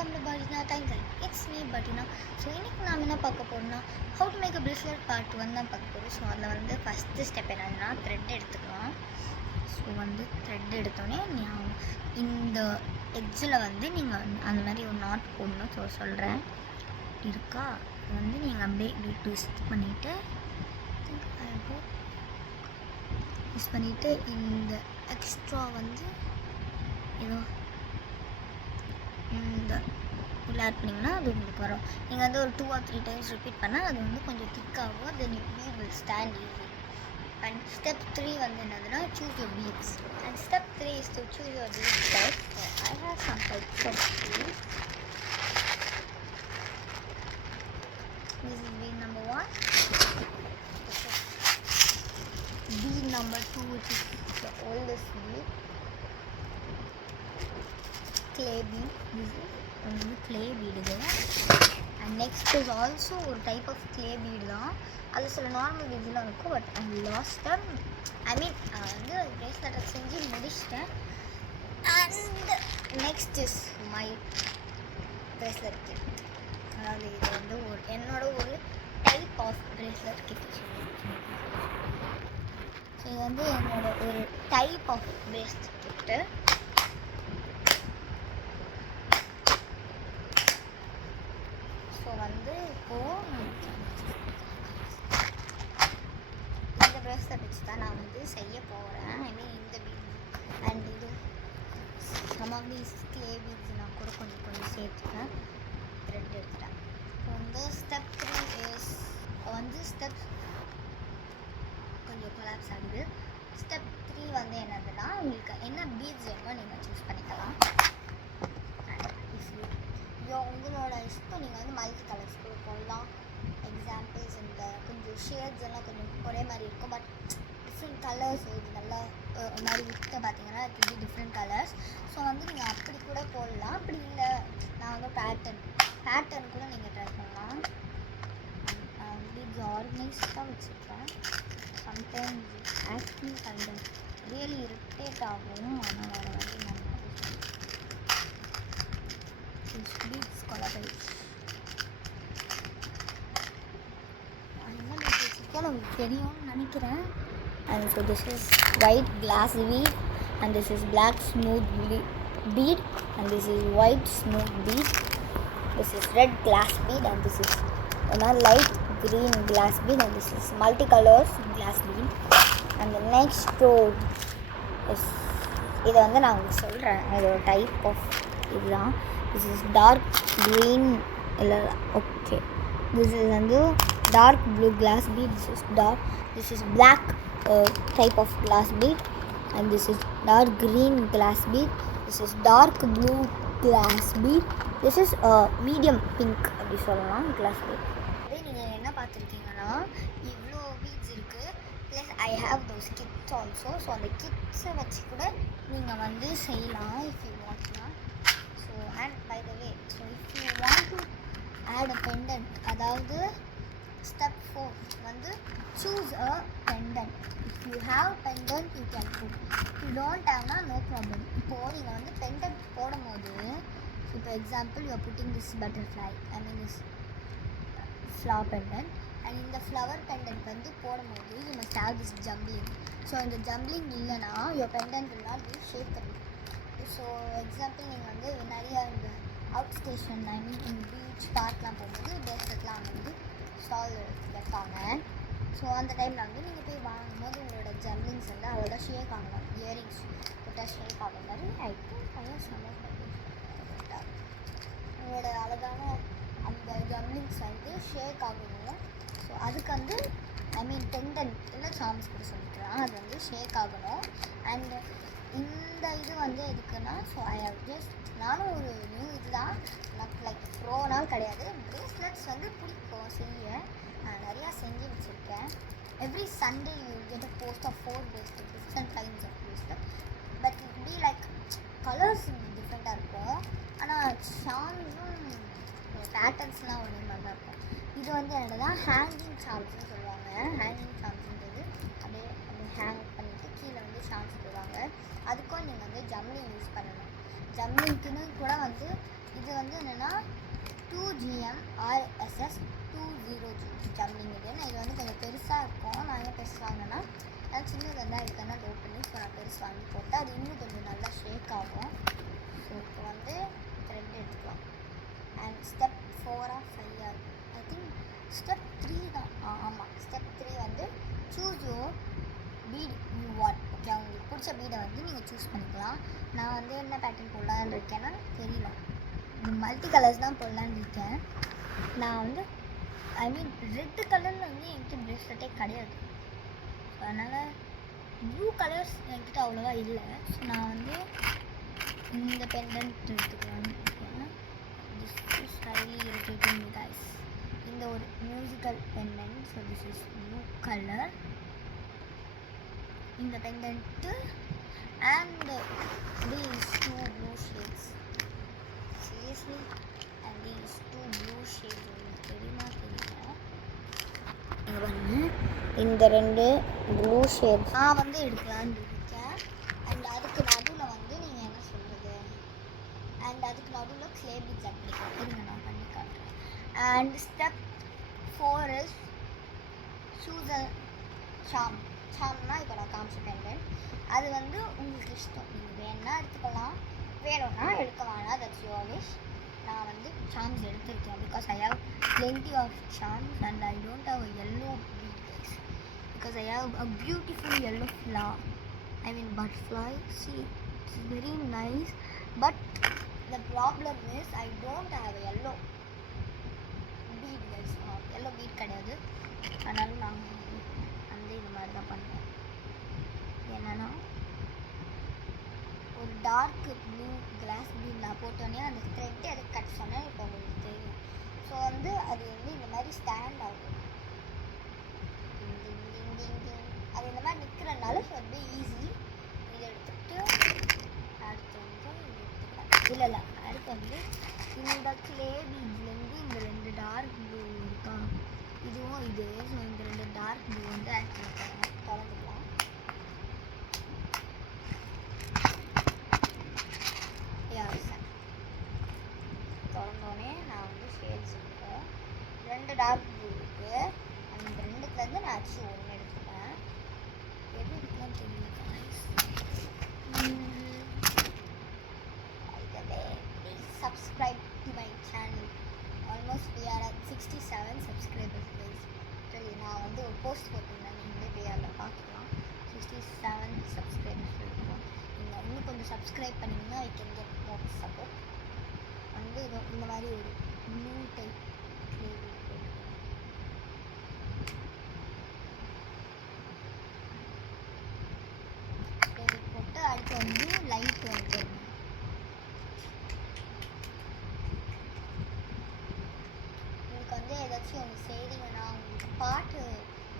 welcome to Batina Time Time. It's me Batina. So இன்றைக்கி நாம் என்ன பார்க்க போகிறோம்னா how to make a bracelet part 1 தான் பார்க்க போகிறோம். ஸோ அதில் வந்து ஃபஸ்ட்டு ஸ்டெப் என்னதுன்னா த்ரெட் எடுத்துக்கலாம். ஸோ வந்து த்ரெட் எடுத்தோடனே இந்த எட்ஜில் வந்து நீங்கள் அந்த மாதிரி ஒரு நாட் போடணும். ஸோ சொல்கிறேன் இருக்கா வந்து நீங்கள் அப்படியே இப்படி ட்விஸ்ட் பண்ணிவிட்டு இந்த எக்ஸ்ட்ரா வந்து ஏதோ இந்த உள்ள ஆட் பண்ணிங்கன்னா அது உங்களுக்கு வரும். நீங்கள் வந்து ஒரு 2 or 3 times ரிப்பீட் பண்ணால் அது வந்து கொஞ்சம் திக்காகும். Then you bead will stand easy. And step 3 வந்து என்னதுன்னா choose your beads. And step 3 is to choose your beads type. I have some types of beads. This is bead number 1. Bead number 2, which is the oldest bead. Clay bead. This is clay bead இது. And next is also ஒரு type of clay bead தான். அது சில normal பீட்ஸ்லாம் இருக்கும். But I lost them. I mean வந்து பிரேஸ்லெட்டை செஞ்சு முடிச்சிட்டேன். And next is my bracelet kit. அதாவது இது வந்து என்னோட ஒரு type of bracelet kit. So இது வந்து என்னோட ஒரு type of bracelet kit. So வந்து இப்போது இந்த பிரேஸ்லெட் வச்சு தான் நான் வந்து செய்ய போகிறேன். ஐ மீன் இந்த பீட்ஸ் அண்ட் இது some of these clay beads நான் கூட கொஞ்சம் சேர்த்துக்கிறேன். த்ரெட் எடுத்துட்டேன். இப்போ வந்து ஸ்டெப் 3 இஸ் வந்து ஸ்டெப் கொஞ்சம் கொலாப்ஸ் ஆகுது. ஸ்டெப் 3 வந்து என்னதுன்னா உங்களுக்கு என்ன பீட்ஸ் வேணுமோ நீங்கள் சூஸ் பண்ணிக்கலாம். உங்களோட இஷ்டம். நீங்கள் வந்து மல்டி கலர்ஸ் கூட போடலாம். எக்ஸாம்பிள்ஸ் இந்த கொஞ்சம் ஷேட்ஸ் எல்லாம் கொஞ்சம் ஒரே மாதிரி இருக்கும். பட் டிஃப்ரெண்ட் கலர்ஸ் இது நல்லா ஒரு மாதிரி விட்டு பார்த்தீங்கன்னா இது டிஃப்ரெண்ட் கலர்ஸ். ஸோ வந்து நீங்கள் அப்படி கூட போடலாம். அப்படி இல்லை நான் வந்து பேட்டர்ன் கூட நீங்கள் ட்ரை பண்ணலாம். நான் வந்து இது ஆர்கனைஸ்டாக வச்சுருக்கேன். Sometimes active content really irritate ஆகும். ஆனால் வேறு வழி நம்ம பீட்ஸ் கொலாபரேட் என்ன பீட்ஸ் வச்சுருக்கேன் உங்களுக்கு தெரியும்னு நினைக்கிறேன். And so this is white glass bead and this is black smooth bead and this is white smooth bead. This is red glass bead and this is light green glass bead and this is multicolors glass bead. And the next row is இதை வந்து நான் உங்களுக்கு சொல்கிறேன். இது ஒரு type of இதுதான். This is dark green இல்லை okay this is வந்து dark blue glass bead. This is black type of glass bead and this is dark green glass bead. This is dark blue glass bead. This is medium pink அப்படி சொல்லலாம் glass bead. அதே நீங்கள் என்ன பார்த்துருக்கீங்கன்னா இவ்வளோ beads இருக்குது. Plus I have those kids also. So அந்த கிட்ஸை வச்சு கூட நீங்கள் வந்து செய்யலாம் if you want to. So and by the way so if you want to add a pendant அதாவது ஸ்டெப் 4 வந்து choose a pendant. If you have pendant you can put. You don't ஹாவ்னா no problem. இப்போது நீங்கள் வந்து pendant போடும் போது இப்போ example you are putting this butterfly I mean this flower pendant and இந்த ஃப்ளவர் பெண்டன்ட் வந்து போடும்போது you must have this jumbling. So இந்த ஜம்பிளிங் இல்லைன்னா your pendant will not be shaken. So example நீங்கள் வந்து நிறைய இந்த அவுட் ஸ்டேஷன் ஐ மீன் இந்த பீச் பார்க்லாம் போகும்போது பிரேஸ்லெட்லாம் அங்கே வந்து ஸ்டால் வைப்பாங்க. ஸோ அந்த டைமில் வந்து நீங்கள் போய் வாங்கும்போது உங்களோட ஜம்லிங்ஸ் வந்து அதோட ஷேக் ஆகணும். இயரிங்ஸ் போட்டால் ஷேக் ஆகிற மாதிரி உங்களோட அழகான அந்த ஜம்லிங்ஸ் வந்து ஷேக் ஆகணும். ஸோ அதுக்கு வந்து ஐ மீன் பெண்டன்ட் இல்லை சாம்ஸ் கூட சொல்லிக்கிறேன். அது வந்து ஷேக் ஆகணும். அண்ட் இந்த இது வந்து எதுக்குன்னா ஸோ ஐ ஹவ் ஜஸ்ட் நானும் ஒரு நியூ இதுதான் எனக்கு லைக் ப்ரோனால் கிடையாது. பிரேஸ்லெட்ஸ் வந்து பிடிக்கும் செய்ய. நான் நிறையா செஞ்சு வச்சுருக்கேன். Every Sunday you get a post of 4 bracelet different kinds of bracelet. But it be like colours டிஃப்ரெண்ட்டாக இருக்கும். ஆனால் சார்ம்ஸும் பேட்டர்ன்ஸ்லாம் ஒரே மாதிரி தான் இருக்கும். இது வந்து என்னதான் ஹேங்கிங் சார்ம்ஸ்னு சொல்லுவாங்க. ஹேங்கிங் சார்ம்ஸுன்றது அப்படியே ஹேங் பண்ணிவிட்டு கீழே வந்து சார்ம்ஸ் போடுவாங்க. அதுக்கும் நீங்கள் வந்து ஜம்லிங் யூஸ் பண்ணணும். ஜம்லிங்க்குன்னு கூட வந்து இது வந்து என்னென்னா 2GM RSS 20G ஜம்லிங் இது. இது வந்து கொஞ்சம் பெருசாக இருக்கும். நான் ஏன் பெருசு வாங்கினேன்னா நான் சின்னது தான் இருக்கேன்னா லோ பண்ணி ஸோ நான் பெருசு வாங்கி போட்டேன். அது இன்னும் கொஞ்சம் நல்லா ஷேக் ஆகும். ஸோ இப்போ வந்து த்ரெட் எடுத்துக்கலாம். And step 4 or 5 I think step 3 தான். ஆமாம், ஸ்டெப் 3 வந்து choose your bead you want. Okay, உங்களுக்கு பிடிச்ச பீடை வந்து நீங்கள் சூஸ் பண்ணிக்கலாம். நான் வந்து என்ன பேட்டர்ன் போடலான்னு இருக்கேன்னா தெரியல, மல்டி கலர்ஸ் தான் போடலான்னு இருக்கேன். நான் வந்து ஐ மீன் ரெட்டு கலரில் வந்து என்கிட்ட ப்ரேஸ்லெட்டே கிடையாது. ஸோ அதனால் ப்ளூ கலர்ஸ் என்கிட்ட அவ்வளோவா இல்லை. ஸோ நான் வந்து இந்த பெண்டன்ட் எடுத்துக்கலான்னு இருக்கேன். This is highly irritating guys. இந்த ஒரு musical pendant. So this is blue colour. இந்த pendant and these 2 blue shades. Seriously, and these 2 blue shades உங்களுக்கு தெரியுமா தெரியல. இங்கே பாருங்க, இந்த 2 ப்ளூ ஷேட்ஸ் நான் வந்து எடுக்கலான்னு இருக்கேன். அண்ட் அதுக்கு நடுவில் வந்து நீங்கள் என்ன சொல்கிறது, அண்ட் அதுக்கு நடுவில் க்ளே பீட்ஸ் அப்ளிகேட் இருங்க நான் பண்ணி காட்டுறேன். And step 4 is choose a சாம்னா இப்போ நான் காமிச்ச பெண்டன்ட். அது வந்து உங்களுக்கு இஷ்டம், நீங்கள் வேணுன்னா எடுத்துக்கலாம், வேணும்னா எடுக்க வேணாம், தட்ஸ் யுவர் விஷ். நான் வந்து சாம்ஸ் எடுத்துருக்கேன் because I have plenty of charms and I don't have a yellow bead guys, because I have a beautiful yellow flower, I mean butterfly. See, it's very nice, but the problem is I don't have a yellow bead guys. yellow bead கிடையாது. அதனால நான் வந்து இது மாதிரி தான் பண்ணுவேன். என்னன்னா ஒரு டார்க் ப்ளூ கிளாஸ் பீட் நான் போட்டோன்னே அந்த த்ரெட்டு அதுக்கு கட் சொன்னேன். இப்போ உங்களுக்கு தெரியும். ஸோ வந்து அது வந்து இந்த மாதிரி ஸ்டாண்ட் ஆகும். அது இந்த மாதிரி நிற்கிறனால ஸோ ரொம்ப ஈஸி. இதை எடுத்துகிட்டு அடுத்து வந்து இது எடுத்துக்கலாம். இல்லை அடுத்து வந்து இந்த க்ளே பீட்ஸ்லேருந்து இந்த 2 டார்க் ப்ளூ இருக்கா, இதுவும் இது. ஸோ இந்த 2 டார்க் ப்ளூ வந்து ஆட் பண்ணிக்கலாம். திறந்துக்கலாம். திறந்தோடனே நான் வந்து ஷேட்ஸ் இருக்கும் 2 டார்க் ப்ளூ இருக்குது. அந்த 2த்துலேருந்து நான் ஆக்சுவலி 1 எடுத்துப்பேன். எது இருக்குன்னு தெரியல. Please subscribe to my channel. Almost we are at 67 subscribers guys. சரி, நான் வந்து ஒரு போஸ்ட் போட்டிருந்தேன், நீங்களே போய் அதில் பார்க்கலாம். 67 சப்ஸ்கிரைபர்ஸ் இருக்கும். நீங்கள் இன்னும் கொஞ்சம் சப்ஸ்கிரைப் பண்ணிங்கன்னா I can get more support. வந்து இந்த மாதிரி ஒரு ப்ளூ டைப் போட்டு அடுத்து வந்து லைட் வந்து உங்களுக்கு வந்து ஏதாச்சும் ஒன்று செய்கிறீங்கன்னா உங்களுக்கு பாட்டு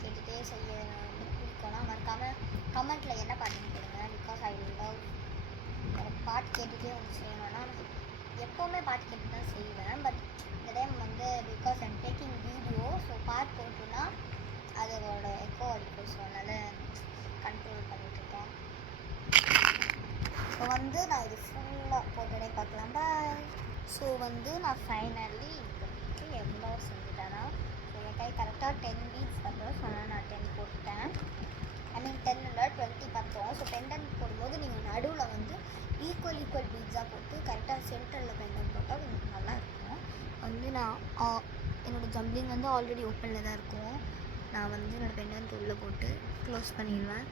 கேட்டுகிட்டே செய்ய வந்து பிடிக்கும்னா மறக்காமல் கமெண்ட்டில் என்ன பாட்டுன்னு கேளுங்க. பிகாஸ் ஐ லவ் எனக்கு பாட்டு கேட்டுகிட்டே ஒன்று செய்யணும்னா எப்போவுமே பாட்டு கேட்டு தான் செய்வேன். பட் இந்த டைம் வந்து because I'm taking video, so பாட்டு போட்டுன்னா அதோட எக்கோ அடிக்கும். ஸோ அதனால் கண்ட்ரோல் பண்ணிட்டுருக்கேன். ஸோ வந்து நான் இது ஃபுல்லாக போட்டோடனே பார்க்கலாம். பாய். ஸோ வந்து நான் ஃபைனலி இப்போதைக்கு எவ்வளோ செஞ்சுட்டேன்னா, ஸோ என் கை கரெக்டாக 10 பீட்ஸ் பண்ணுறோம். ஸோ அதனால் நான் 10 போட்டுட்டேன். ஐ மீன் 10 இல்லை 20 பார்த்தோம். ஸோ பெண்டன்ட் போடும்போது நீங்கள் நடுவில் வந்து ஈக்குவல் பீட்ஸாக போட்டு கரெக்டாக சென்டரில் பெண்டன்ட் போட்டால் கொஞ்சம் நல்லாயிருக்கும். வந்து நான் என்னோடய ஜம்ப்ளிங் வந்து ஆல்ரெடி ஓப்பனில் தான் இருக்கும். நான் வந்து என்னோடய பெண்டன்ட் உள்ளே போட்டு க்ளோஸ் பண்ணிடுவேன்.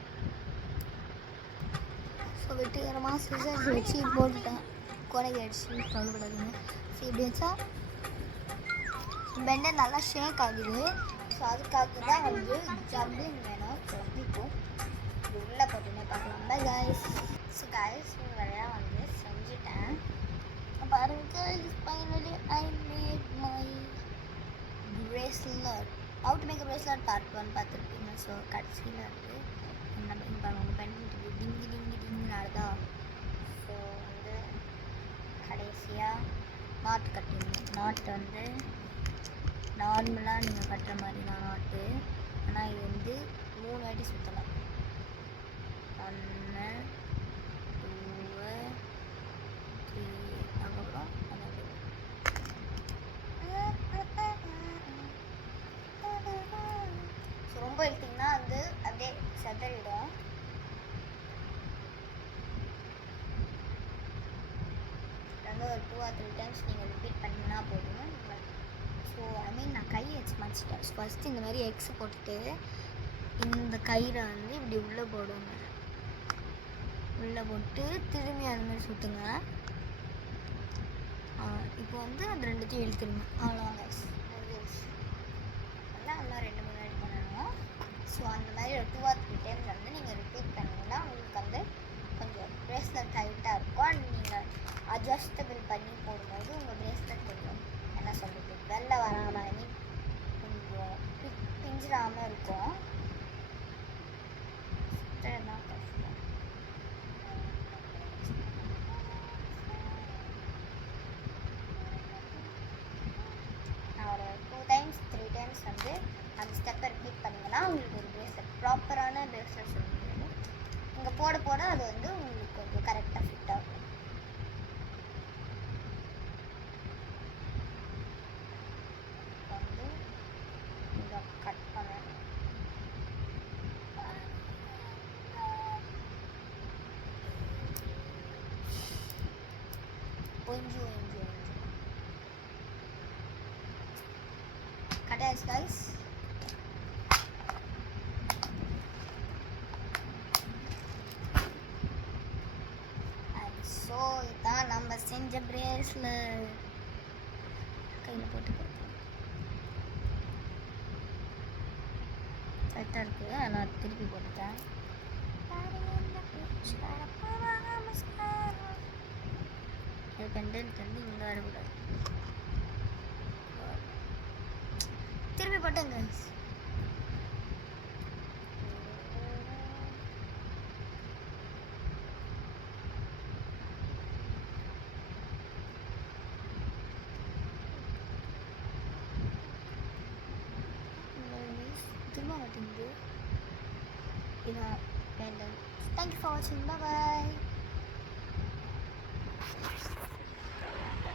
ஸோ வெற்றிகரமாக சிசர்ஸ் வச்சு போட்டுட்டேன். குறைய அடிச்சு கவலைப்படாதுங்க. ஸோ இப்படி வச்சா பெண்டன்ட் நல்லா ஷேக் ஆகுது. ஸோ அதுக்காக தான் வந்து ஜம்ப்ளிங் வேணும். ஜம்ப்ளிக்கும் இது உள்ளே போட்டுன்னே பார்க்கலாம். Bye guys. ஸோ கைஸ் வழியாக வந்து செஞ்சுட்டேன். பாருங்க, finally I made my bracelet. How to make a bracelet part 1 பார்த்துருப்பீங்க. ஸோ கடைசியில் வந்து நம்ம பாருங்க பெண்டன்ட் டிங்கி டிங்கி டிங்கின்னு ஆடுதா. ஸோ வந்து கடைசியாக நாட் கட்டிடணும். நாட் வந்து நார்மலாக நீங்கள் கட்டுற மாதிரி தான் நாட்டு. ஆனால் இது வந்து 3 வாட்டி சுற்றலாம். 1 2 3 அதுக்கப்புறம் அதை ஃபஸ்ட்டு இந்த மாதிரி எக்ஸ் போட்டுட்டு இந்த கயிறை வந்து இப்படி உள்ளே போடுங்க. உள்ளே போட்டு திரும்பி அந்த மாதிரி சுற்றுங்க. இப்போ வந்து அது ரெண்டுத்தையும் இழுத்துருங்க. அவ்வளோதான் கைஸ், முடிஞ்சிருச்சு. அதெல்லாம் நல்லா 2-3 வாட்டி பண்ணணும். ஸோ அந்த மாதிரி ஒரு 2 or 3 டைம்ஸ் வந்து நீங்கள் ரிப்பீட் பண்ணிங்கன்னா உங்களுக்கு வந்து கொஞ்சம் ப்ரேஸ்லெட் டைட்டாக இருக்கும். அண்ட் நீங்கள் அட்ஜஸ்டபிள் பண்ணி போடும்போது உங்கள் ப்ரேஸ்லெட் கொஞ்சம் என்ன சொல்கிறது வெளில வராமல், ஐ மீன் கொஞ்சம் பிஞ்சிடாமல் இருக்கும். தான் கஷ்டம். நான் ஒரு 2 times 3 times வந்து அந்த ஸ்டெப்பை ரிப்பீட் பண்ணிங்கன்னா உங்களுக்கு ஒரு ப்ரேஸ்லெட், ப்ராப்பரான ப்ரேஸ்லெட்ஸ் வந்து நீங்கள் போட போட அது வந்து உங்களுக்கு கொஞ்சம் கரெக்டாக ஃபிட் ஆகும். வந்து இதை கட் பண்ணணும். கொஞ்சம் கட்டாயிடுச்சு கைஸ். ஸோ இதான் நம்ம செஞ்ச பிரேஸ்லெட். கையில் போட்டு கரெக்டாக இருக்குது. நான் திருப்பி போட்டுட்டேன். பெண்டன்ட் வந்து இங்கே வரக்கூடாது. திருப்பி போட்டேங்க. திரும்ப மாட்டேங்குது. இதான் பெண்டன்ட். தேங்க்யூ ஃபார் வாட்சிங். பாய்.